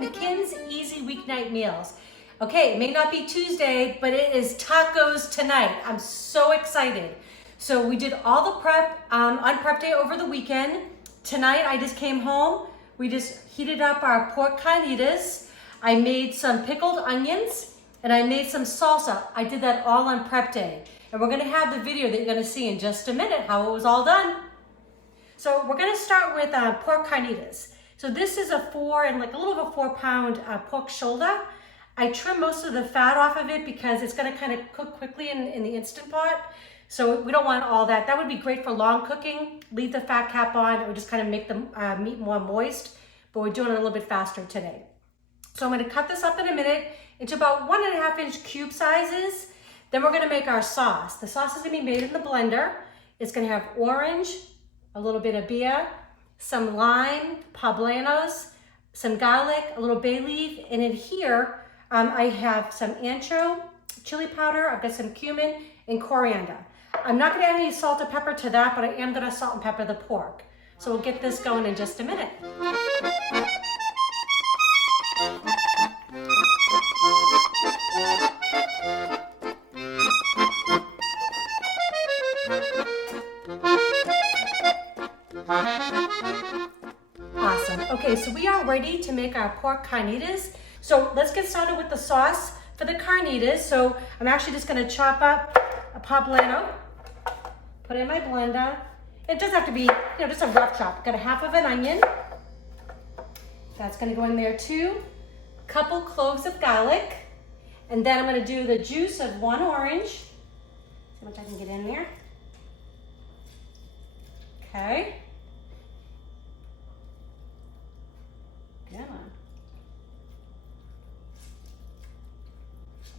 McKinn's Easy Weeknight Meals. Okay, it may not be Tuesday, but it is tacos tonight. I'm so excited. So we did all the prep on prep day over the weekend. Tonight I just came home. We just heated up our pork carnitas. I made some pickled onions and I made some salsa. I did that all on prep day. And we're gonna have the video that you're gonna see in just a minute, how it was all done. So we're gonna start with pork carnitas. So this is a a little over 4 pound pork shoulder. I trim most of the fat off of it because it's gonna kind of cook quickly in the Instant Pot. So we don't want all that. That would be great for long cooking. Leave the fat cap on. It would just kind of make the meat more moist, but we're doing it a little bit faster today. So I'm gonna cut this up in a minute into about 1.5 inch cube sizes. Then we're gonna make our sauce. The sauce is gonna be made in the blender. It's gonna have orange, a little bit of beer, some lime, poblanos, some garlic, a little bay leaf, and in here I have some ancho, chili powder, I've got some cumin, and coriander. I'm not gonna add any salt or pepper to that, but I am gonna salt and pepper the pork. So we'll get this going in just a minute. Awesome. Okay, so we are ready to make our pork carnitas. So let's get started with the sauce for the carnitas. So I'm actually just gonna chop up a poblano, put it in my blender. It doesn't have to be, just a rough chop. Got a half of an onion. That's gonna go in there too. Couple cloves of garlic. And then I'm gonna do the juice of 1 orange. See how much I can get in there. Okay. Come on.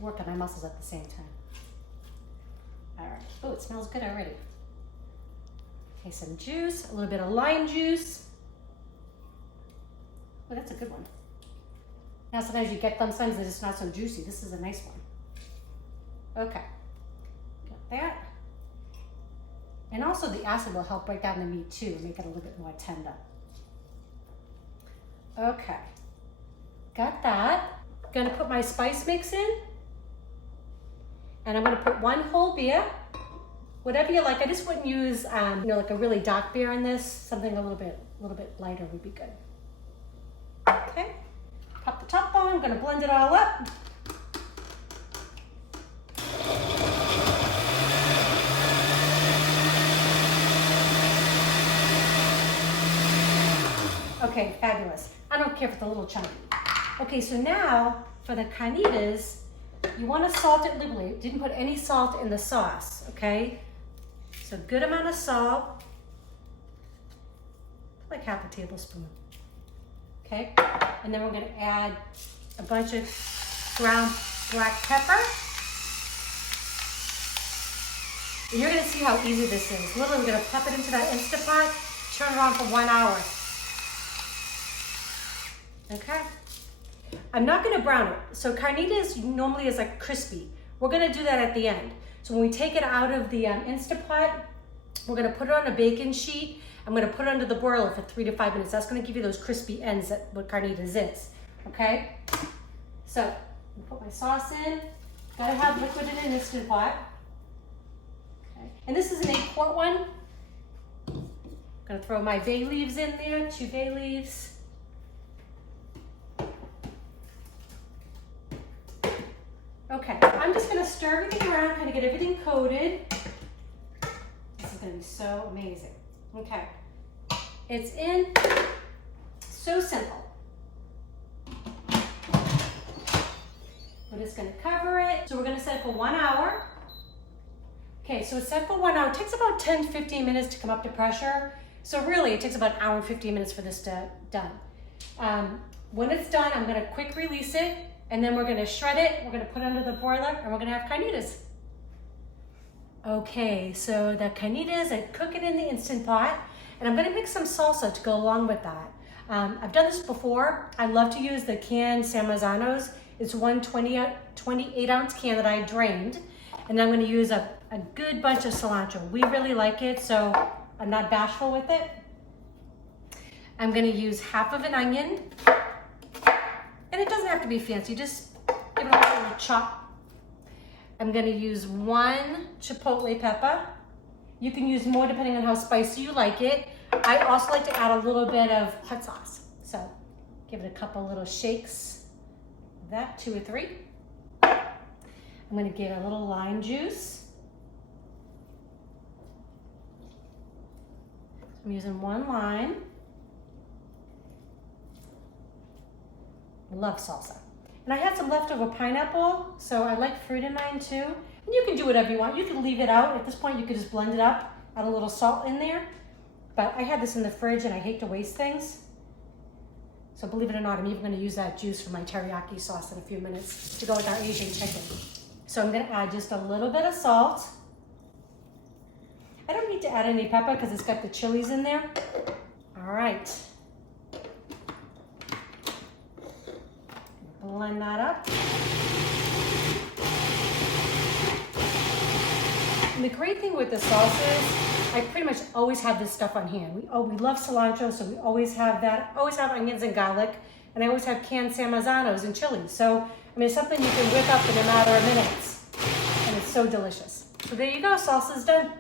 Working my muscles at the same time. All right. Oh, it smells good already. Okay, some juice, a little bit of lime juice. Oh, that's a good one. Now sometimes you get them, sometimes they're just not so juicy. This is a nice one. Okay. Got that. And also the acid will help break down the meat too, make it a little bit more tender. Okay. Got that. Gonna put my spice mix in. And I'm gonna put 1 whole beer, whatever you like. I just wouldn't use, like a really dark beer in this. Something a little bit lighter would be good. Okay, pop the top on. I'm gonna blend it all up. Okay, fabulous. I don't care if it's a little chunky. Okay, so now for the carnitas, you want to salt it liberally. Didn't put any salt in the sauce, okay? So good amount of salt, like half a tablespoon, okay? And then we're gonna add a bunch of ground black pepper. And you're gonna see how easy this is. Literally, we're gonna pop it into that Instant Pot, turn it on for 1 hour. Okay? I'm not gonna brown it. So carnitas normally is like crispy. We're gonna do that at the end. So when we take it out of the Instant Pot, we're gonna put it on a baking sheet. I'm gonna put it under the broiler for 3 to 5 minutes. That's gonna give you those crispy ends that what carnitas is, okay? So, I'm gonna put my sauce in. Gotta have liquid in an Instant Pot. Okay. And this is an 8-quart one. Gonna throw my bay leaves in there, 2 bay leaves. Okay, I'm just gonna stir everything around, kind of get everything coated. This is gonna be so amazing. Okay, it's in, so simple. We're just gonna cover it. So we're gonna set it for 1 hour. Okay, so it's set for 1 hour. It takes about 10 to 15 minutes to come up to pressure. So really, it takes about 1 hour and 15 minutes for this to done. When it's done, I'm gonna quick release it. And then we're gonna shred it, we're gonna put it under the broiler, and we're gonna have carnitas. Okay, so the carnitas, I cook it in the Instant Pot, and I'm gonna mix some salsa to go along with that. I've done this before. I love to use the canned San Marzanos. It's 28-ounce can that I drained. And then I'm gonna use a good bunch of cilantro. We really like it, so I'm not bashful with it. I'm gonna use half of an onion, And it doesn't have to be fancy, just give it a little chop. I'm gonna use 1 chipotle pepper. You can use more depending on how spicy you like it. I also like to add a little bit of hot sauce. So give it a couple little shakes. That, 2 or 3. I'm gonna get a little lime juice. I'm using 1 lime. I love salsa. And I had some leftover pineapple, so I like fruit in mine too. And you can do whatever you want. You can leave it out. At this point, you could just blend it up, add a little salt in there. But I had this in the fridge and I hate to waste things. So believe it or not, I'm even gonna use that juice for my teriyaki sauce in a few minutes to go with our Asian chicken. So I'm gonna add just a little bit of salt. I don't need to add any pepper because it's got the chilies in there. All right. Blend that up. And the great thing with the salsa is I pretty much always have this stuff on hand. We love cilantro, so we always have that. Always have onions and garlic, and I always have canned San Marzanos and chili. So, I mean, it's something you can whip up in a matter of minutes, and it's so delicious. So there you go, salsa's done.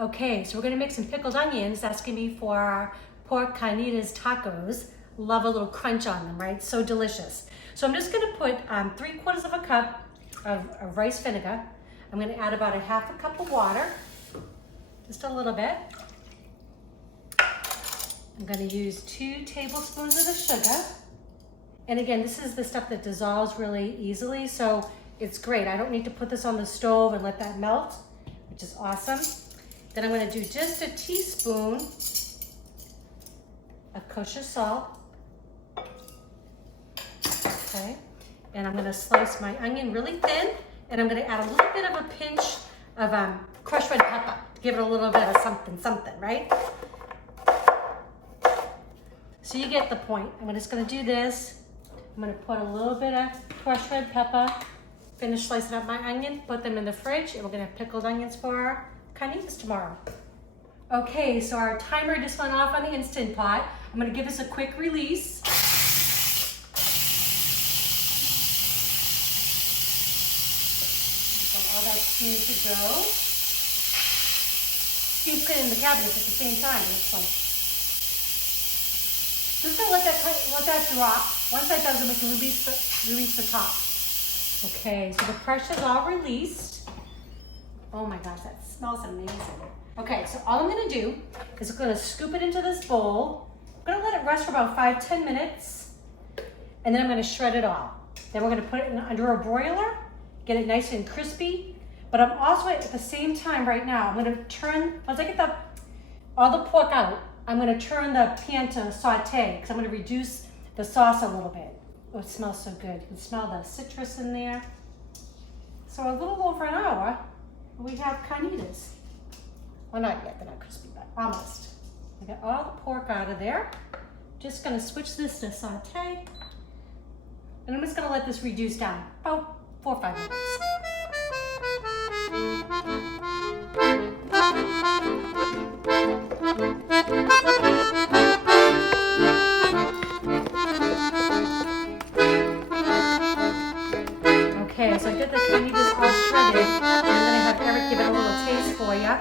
Okay, so we're gonna make some pickled onions. That's gonna be for our pork Carnitas tacos. Love a little crunch on them, right? So delicious. So I'm just gonna put 3/4 of a cup of rice vinegar. I'm gonna add about 1/2 cup of water, just a little bit. I'm gonna use 2 tablespoons of the sugar. And again, this is the stuff that dissolves really easily, so it's great. I don't need to put this on the stove and let that melt, which is awesome. Then I'm gonna do just a teaspoon of kosher salt. Okay, and I'm gonna slice my onion really thin, and I'm gonna add a little bit of a pinch of crushed red pepper to give it a little bit of something, right? So you get the point. I'm just gonna do this. I'm gonna put a little bit of crushed red pepper, finish slicing up my onion, put them in the fridge, and we're gonna have pickled onions for our carnitas tomorrow. Okay, so our timer just went off on the Instant Pot. I'm gonna give this a quick release. All that steam to go. Steam put in the cabinet at the same time. It's like, just gonna let that drop. Once that does it, we can release the top. Okay, so the pressure's all released. Oh my gosh, that smells amazing. Okay, so all I'm gonna do is I'm gonna scoop it into this bowl. I'm gonna let it rest for about 5-10 minutes, and then I'm gonna shred it all. Then we're gonna put it under a broiler, get it nice and crispy. But I'm also at the same time right now, I'm gonna turn, once I get all the pork out, I'm gonna turn the pan to saute, because I'm gonna reduce the sauce a little bit. Oh, it smells so good. You can smell the citrus in there. So a little over an hour, we have carnitas. Well, not yet, they're not crispy, but almost. I got all the pork out of there. Just gonna switch this to saute. And I'm just gonna let this reduce down about 4 or 5 minutes. Okay, so I got the carnitas all shredded. I'm gonna have Eric give it a little taste for you.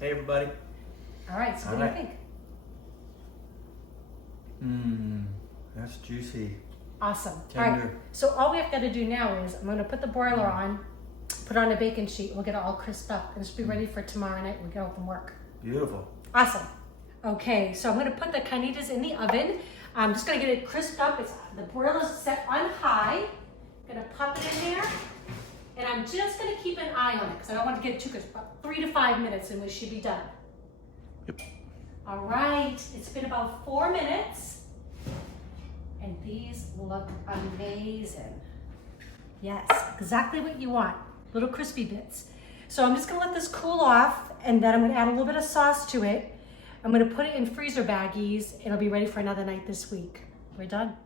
Hey everybody. All right, so what do you think? That's juicy. Awesome. Tender. All right, so all we have got to do now is I'm gonna put the broiler on, put on a baking sheet, we'll get it all crisped up, and it's be ready for tomorrow night when we get home from work. Beautiful. Awesome. Okay, so I'm gonna put the carnitas in the oven. I'm just gonna get it crisped up. The broiler's set on high. I'm gonna pop it in there, and I'm just gonna keep an eye on it because I don't want to get too crisp. About 3 to 5 minutes, and we should be done. Yep. All right, it's been about 4 minutes. And these look amazing. Yes, exactly what you want. Little crispy bits. So I'm just gonna let this cool off, and then I'm gonna add a little bit of sauce to it. I'm gonna put it in freezer baggies. It'll be ready for another night this week. We're done.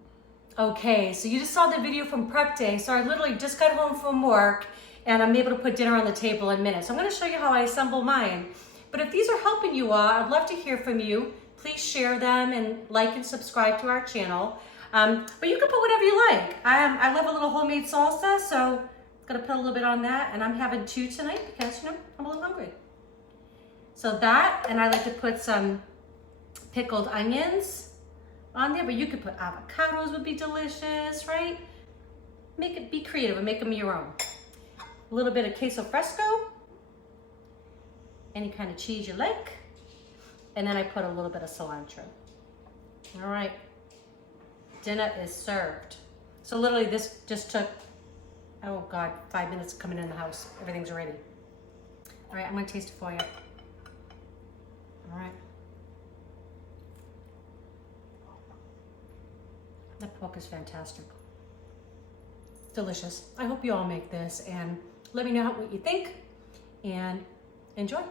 Okay, so you just saw the video from prep day. So I literally just got home from work, and I'm able to put dinner on the table in minutes. So I'm gonna show you how I assemble mine. But if these are helping you all, I'd love to hear from you. please share them and like and subscribe to our channel. But you can put whatever you like. I love a little homemade salsa, so I'm gonna put a little bit on that, and I'm having 2 tonight because, you know, I'm a little hungry. So that, and I like to put some pickled onions on there, but you could put avocados, would be delicious, right? Make it, be creative and make them your own. A little bit of queso fresco, any kind of cheese you like, and then I put a little bit of cilantro. All right, dinner is served. So literally this just took, oh God, 5 minutes coming in the house. Everything's ready. All right, I'm gonna taste it for you. All right. That pork is fantastic. Delicious. I hope you all make this and let me know what you think and enjoy.